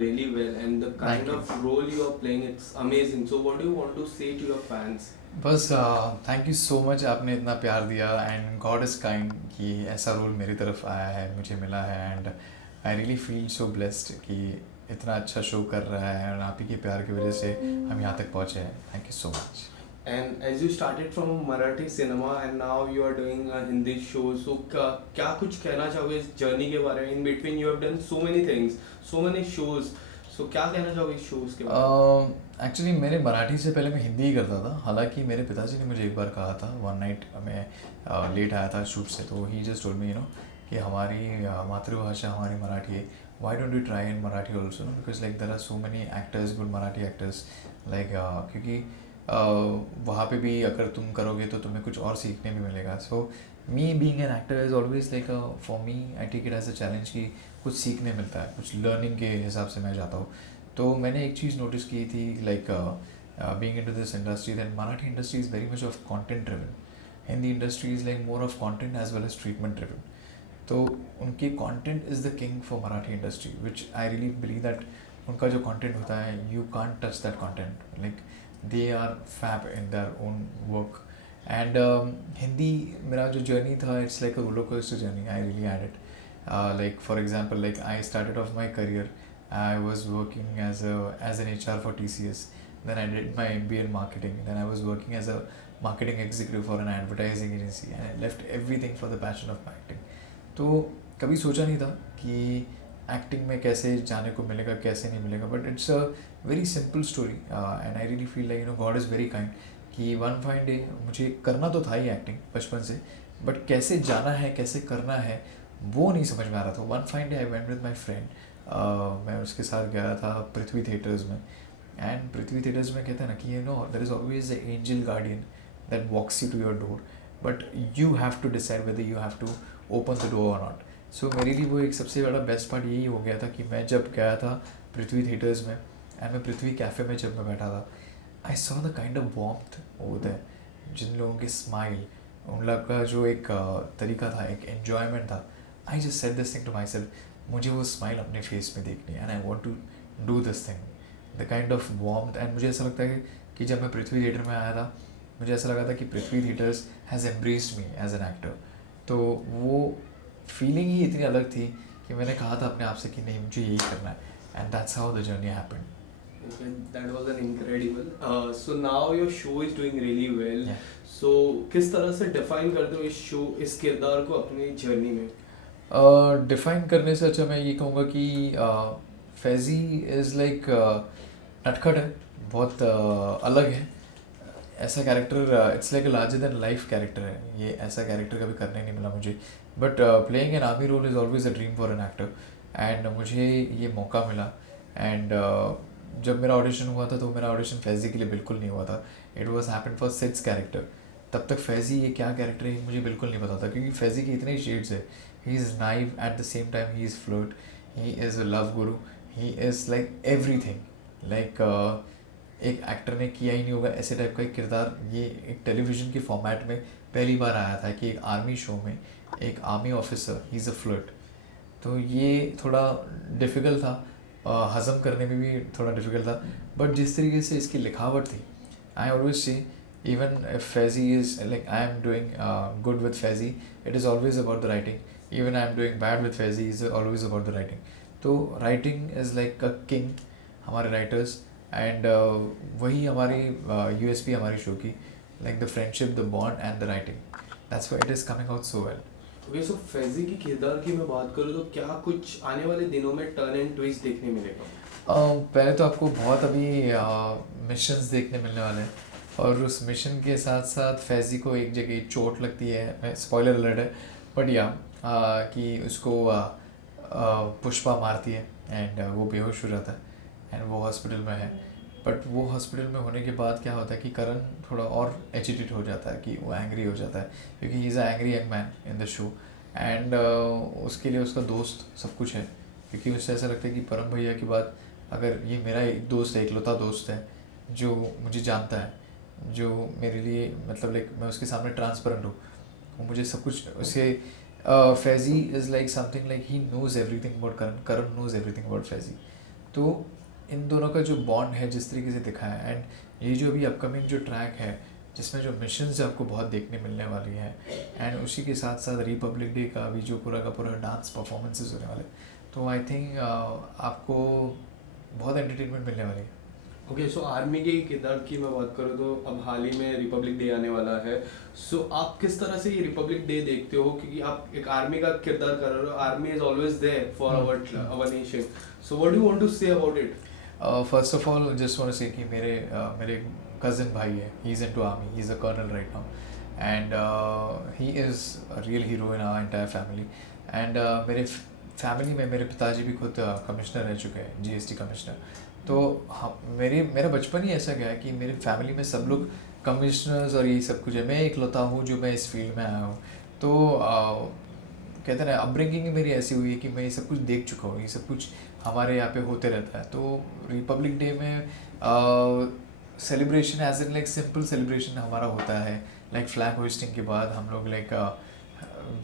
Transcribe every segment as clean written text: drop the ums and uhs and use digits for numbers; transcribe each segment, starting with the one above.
really well, and the Thank kind you. of role you are playing, it's amazing. So what do you want to say to your fans? बस thank you so much, आपने इतना प्यार दिया and God is kind कि ऐसा role मेरी तरफ आया है, मुझे मिला है and I really feel so blessed कि इतना अच्छा शो कर रहा है और आप ही के प्यार की वजह से हम यहाँ तक पहुँचे हैं. Thank you so much. And as you started from Marathi cinema and now you are doing a Hindi show, so क्या कुछ कहना चाहोगे इस जर्नी के बारे में? In between you have done so many things, so many shows. So क्या कहना चाहोगे इस shows के बारे में? एक्चुअली मेरे मराठी से पहले मैं हिंदी ही करता था. हालांकि मेरे पिताजी ने मुझे एक बार कहा था, वन नाइट में लेट आया था शूट से, तो ही जस्ट टोल्ड मी कि हमारी मातृभाषा हमारी मराठी है, why don't you try in Marathi also, because like there are so many actors, good Marathi actors, like क्योंकि वहाँ पे भी अगर तुम करोगे तो तुम्हें कुछ और सीखने भी मिलेगा. So me being an actor is always like for me, I take it as a challenge कि कुछ सीखने मिलता है, कुछ लर्निंग के हिसाब से मैं जाता हूँ. तो मैंने एक चीज़ नोटिस की थी, like being into this industry, that Marathi industry is very much of content driven. Hindi industry is like more of content as well as treatment driven. तो उनकी content is the king for Marathi industry, which I really believe that उनका जो content होता है, you can't touch that content. Like they are fab in their own work. And Hindi मेरा जो journey था, it's like a roller coaster journey. I really had it. Like for example, like I started off my career, I was working as an HR for TCS. Then I did my MBA in marketing. Then I was working as a marketing executive for an advertising agency, and I left everything for the passion of acting. तो कभी सोचा नहीं था कि acting में कैसे जाने को मिलेगा, कैसे नहीं मिलेगा, but it's a very simple story. And I really feel like God is very kind कि वन फाइन डे मुझे करना तो था ही एक्टिंग बचपन से, बट कैसे जाना है, कैसे करना है, वो नहीं समझ में आ रहा था. One fine day I went with my friend. मैं उसके साथ गया था पृथ्वी थिएटर्स में. एंड पृथ्वी थिएटर्स में कहते हैं ना कि there is always a angel guardian that walks you to your door, but you have to decide whether you have to open the door और नॉट. सो मेरे लिए वो एक सबसे बड़ा बेस्ट पार्ट यही हो गया था कि मैं जब गया था पृथ्वी थिएटर्स में, एंड मैं पृथ्वी कैफ़े में जब मैं बैठा था, I saw the kind of warmth over there. जिन लोगों की स्माइल, उन लोग का जो एक तरीका था, एक एन्जॉयमेंट था. I just said this thing to myself, मुझे वो स्माइल अपने फेस में देखनी है, and I want to do this thing, the kind of warmth. And मुझे ऐसा लगता है कि जब मैं पृथ्वी थिएटर में आया था, मुझे ऐसा लगा था कि Prithvi theatres has embraced me as an actor. तो वो फीलिंग ही इतनी अलग थी कि मैंने कहा था अपने आप से कि नहीं, मुझे यही करना है. And that's how the journey happened. Okay, that was an incredible. So now your show is doing really well. Yeah. So किस तरह से define करते हो इस show, इस किरदार को अपनी जर्नी में? डिफ़ाइन करने से अच्छा मैं ये कहूँगा कि फैज़ी इज़ लाइक नटखट है, बहुत अलग है. ऐसा character, it's like a larger than life character है. ये ऐसा कैरेक्टर कभी करने नहीं मिला मुझे. But playing an army role is always a dream for an actor, and मुझे ये मौका मिला. एंड जब मेरा ऑडिशन हुआ था, तो मेरा ऑडिशन फैज़ी के लिए बिल्कुल नहीं हुआ था. It was happen for six character. तब तक फैज़ी ये क्या कैरेक्टर है मुझे बिल्कुल नहीं पता था, क्योंकि फैज़ी के इतने शेड्स है. He is naive, at the same time he is flirt, he is a love guru, he is like everything. Like एक एक्टर ने किया ही नहीं होगा ऐसे टाइप का एक किरदार. ये एक टेलीविज़न के फॉर्मेट में पहली बार आया था कि एक आर्मी शो में एक army officer, he is a flirt. तो ये थोड़ा डिफ़िकल्ट था, हज़म करने में भी थोड़ा डिफ़िकल्ट था. बट जिस तरीके से इसकी लिखावट थी, I always see, even if Fezzi is like I am doing good with Fezzi, it is always about the writing. Even I am doing bad with Fezzi, is always about the writing. तो writing is like a king हमारे writers, and वही हमारी USP हमारी show की, like the friendship, the bond and the writing. That's why it is coming out so well. Okay, so Faizi की किरदार की मैं बात करूँ तो क्या कुछ आने वाले दिनों में टर्न एंड ट्विस्ट देखने मिलेगा? पहले तो आपको बहुत अभी मिशंस देखने मिलने वाले हैं, और उस मिशन के साथ साथ फैज़ी को एक जगह चोट लगती है. स्पॉइलर अलर्ट है, बट या कि उसको पुष्पा मारती है, एंड वो बेहोश हो जाता है, एंड वो हॉस्पिटल में है. बट वो हॉस्पिटल में होने के बाद क्या होता है कि करण थोड़ा और एजिटेट हो जाता है, कि वो एंग्री हो जाता है, क्योंकि ही is a angry young man in the show. And उसके लिए उसका दोस्त सब कुछ है, क्योंकि उससे ऐसा लगता है कि परम भैया के बाद अगर ये मेरा एक दोस्त है, इकलौता दोस्त है जो मुझे जानता है, जो मेरे लिए मतलब लाइक मैं उसके सामने ट्रांसपेरेंट हूँ, वो मुझे सब कुछ उसके. Faizi is like something like he knows everything about Karan, Karan knows everything about Faizi. तो इन दोनों का जो बॉन्ड है जिस तरीके से दिखाया है, एंड ये जो अभी अपकमिंग जो ट्रैक है जिसमें जो मिशंस आपको बहुत देखने मिलने वाली है, एंड उसी के साथ साथ रिपब्लिक डे का अभी जो पूरा का पूरा डांस परफॉर्मेंसेस होने वाले, तो आई थिंक आपको बहुत एंटरटेनमेंट मिलने वाली है। ओके, सो आर्मी के किरदार की मैं बात करूँ तो अब हाल ही में रिपब्लिक डे आने वाला है। सो आप किस तरह से ये रिपब्लिक डे देखते हो, क्योंकि आप एक आर्मी का किरदार कर रहे हो, army is always there for our nation, so what do you want to say about it? First of all just want to say कि मेरे कज़न भाई है, he is into army, he is a colonel right now, and he is a real hero in our entire family. And मेरे family में मेरे पिताजी भी खुद कमिश्नर रह चुके हैं, जीएसटी कमिश्नर। तो हम मेरा बचपन ही ऐसा गया है कि मेरी फैमिली में सब लोग कमिश्नर्स और यही सब कुछ है, मैं इकलौता हूँ जो मैं इस फील्ड में आया हूँ। तो कहते हैं अपब्रिंगिंग मेरी ऐसी हुई है कि मैं ये सब कुछ देख चुका हूँ, ये सब कुछ हमारे यहाँ पे होते रहता है। तो रिपब्लिक डे में celebration as in like simple celebration हमारा होता है, लाइक फ्लैग होइस्टिंग के बाद हम लोग like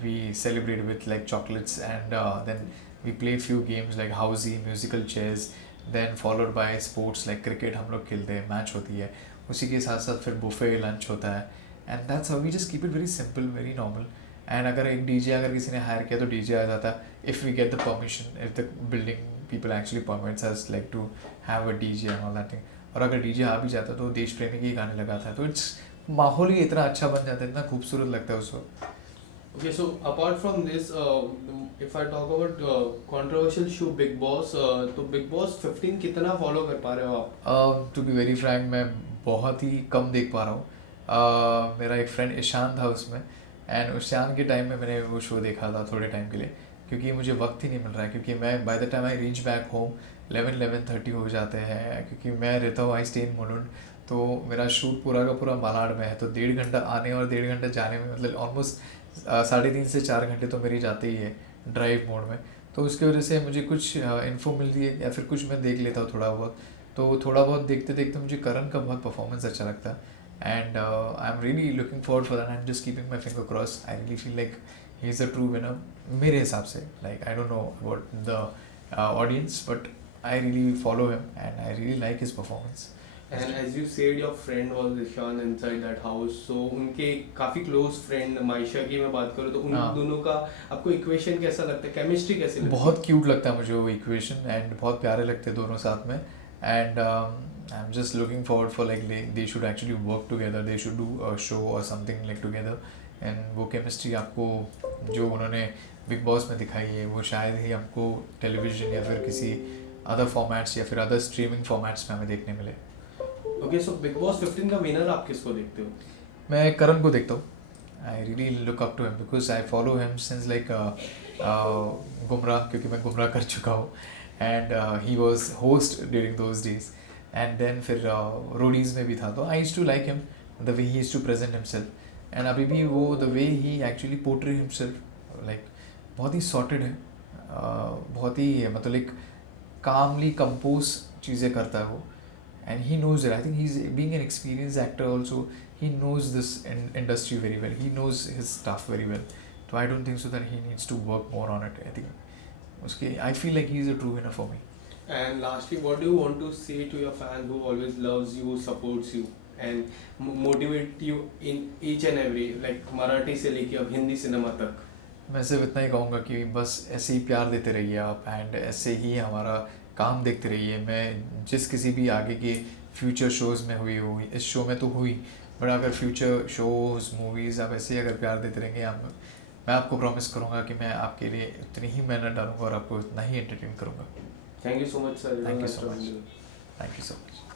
we celebrate with like chocolates, and then we play few games like housie, musical chairs, then followed by sports like cricket हम लोग खेलते हैं, मैच होती है, उसी के साथ साथ फिर बुफे लंच होता है, and that's how we just keep it very simple, very normal. And अगर एक डीजे अगर किसी ने हायर किया तो डीजे आ जाता है, if we get the permission, if the building people actually permits us like to have a DJ and all that thing. और अगर डीजे आ भी जाता तो देश प्रेमी के ही गाने लगाता है, तो इट्स माहौल ही इतना अच्छा बन जाता है, इतना खूबसूरत लगता है उस वक्त। Okay, so apart from this, if I talk about controversial show Big Boss, तो Big Boss 15 कितना फॉलो कर पा रहे हो आप? टू बी वेरी फ्रैंक मैं बहुत ही कम देख पा रहा हूँ। मेरा एक फ्रेंड ईशान था उसमें, एंड ईशान के टाइम में मैंने वो शो देखा था थोड़े टाइम के लिए, क्योंकि मुझे वक्त ही नहीं मिल रहा है, क्योंकि मैं by the time I reach back home 11-11:30 हो जाते हैं, क्योंकि मैं रहता हूँ आई स्टे इन मुलुंड, तो मेरा शूट पूरा का पूरा मालाड में है, तो 1.5 घंटा आने और 1.5 घंटा जाने में, मतलब ऑलमोस्ट 3.5 से 4 घंटे तो मेरी जाते ही है ड्राइव मोड में। तो उसकी वजह से मुझे कुछ इन्फो मिलती है या फिर कुछ मैं देख लेता हूँ थोड़ा बहुत, तो थोड़ा बहुत देखते देखते मुझे करण का बहुत परफॉर्मेंस अच्छा लगता है, and I am really looking forward for that, I am just keeping my finger cross, I really feel like he is a true winner मेरे हिसाब से। Like I don't know about the audience, but I really follow him and I really like his performance. And as you said, your friend was Ishan inside that house, so उनके काफ़ी close friend Maysha की मैं बात करूँ तो उन हाँ। दोनों का आपको इक्वेशन कैसा लगता है, केमिस्ट्री कैसी लगती है? बहुत क्यूट लगता है मुझे वो इक्वेशन, एंड बहुत प्यारे लगते हैं दोनों साथ में, and I am just looking forward for like they should actually work together, they should do a show और समथिंग लाइक टुगेदर, एंड वो केमिस्ट्री आपको जो उन्होंने बिग बॉस में दिखाई है वो शायद ही हमको टेलीविजन या फिर किसी अदर फॉर्मेट्स या फिर अदर स्ट्रीमिंग फॉर्मेट्स में हमें देखने मिले। ओके, सो बिग बॉस 15 का विनर आप किसको देखते हो? मैं करण को देखता हूँ, I really look up to him because I follow him since like Gumrah, क्योंकि मैं गुमराह कर चुका हूँ, and he was host during those days, and then फिर रोडीज़ में भी था, तो I used to like him the way he used to present himself, and अभी भी वो the way he actually portray himself like बहुत ही सॉर्टेड है, बहुत ही मतलब लाइक कामली कंपोज चीज़ें करता है वो, and he knows it. I think he's being an experienced actor also, he knows this industry very well, he knows his stuff very well, so I don't think so that he needs to work more on it. I think uske I feel like he's a true winner for me. And lastly, what do you want to say to your fans who always loves you, supports you and motivate you in each and every, like Marathi से लेके अब Hindi cinema तक? मैं सिर्फ इतना ही कहूँगा कि बस ऐसे ही प्यार देते रहिए आप, एंड ऐसे ही हमारा काम देखते रहिए। मैं जिस किसी भी आगे के फ्यूचर शोज़ में हुई इस शो में तो हुई, बट अगर फ्यूचर शोज़ मूवीज़ आप ऐसे ही अगर प्यार देते रहेंगे, मैं आपको प्रॉमिस करूँगा कि मैं आपके लिए उतनी ही मेहनत डालूँगा और आपको उतना ही एंटरटेन करूँगा। Thank you so much sir. Thank you so much. Thank you so much.